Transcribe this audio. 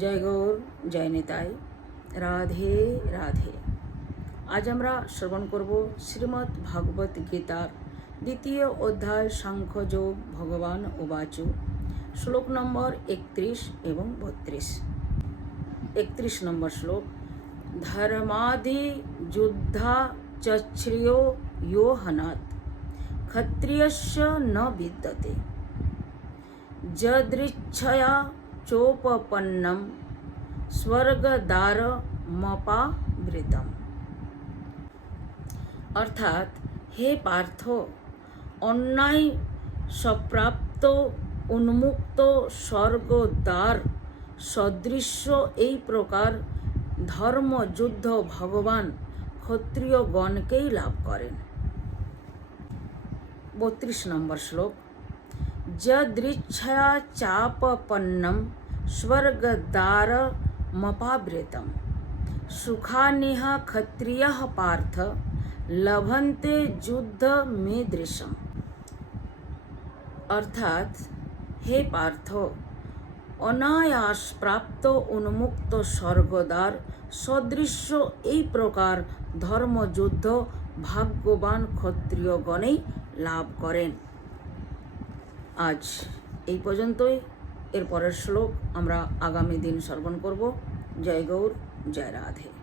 জয় গৌর, জয় নিতাই, রাধে রাধে। আজ আমরা শ্রবণ করব শ্রীমদ্ ভাগবত গীতার দ্বিতীয় অধ্যায় সাংখ্যযোগ ভগবান উবাচু, শ্লোক নম্বর 31 এবং 32। 31 নম্বর শ্লোক। ধর্মাদি যুদ্ধা চশ্রিयो यो हनात् ক্ষত্রিয়স্য ন বিদ্যতে যদৃচ্ছয়া চোপপন্নম স্বর্গদ্বারমপাবৃতম। অর্থাৎ, হে পার্থ, অন্যায় সপ্রাপ্ত উন্মুক্ত স্বর্গদ্বার সদৃশ্য এই প্রকার ধর্মযুদ্ধ ভগবান ক্ষত্রিয়গণকেই লাভ করেন। 32 নম্বর শ্লোক। যদৃচ্ছয়া চাপপন্নম স্বর্গদ্বারমপাবৃতম সুখানিহ ক্ষত্রিয়ঃ পার্থ লভন্তে যুদ্ধমেদৃশম। অর্থাৎ, হে পার্থ, অনায়াস প্রাপ্ত উন্মুক্ত স্বর্গদ্বার সদৃশ্য এই প্রকার ধর্মযুদ্ধ ভাগ্যবান ক্ষত্রিয়গণেই লাভ করেন। আজ এই পর্যন্তই। এর পরের শ্লোক আমরা আগামী দিন শ্রবণ করব। জয় গৌর, জয় রাধে।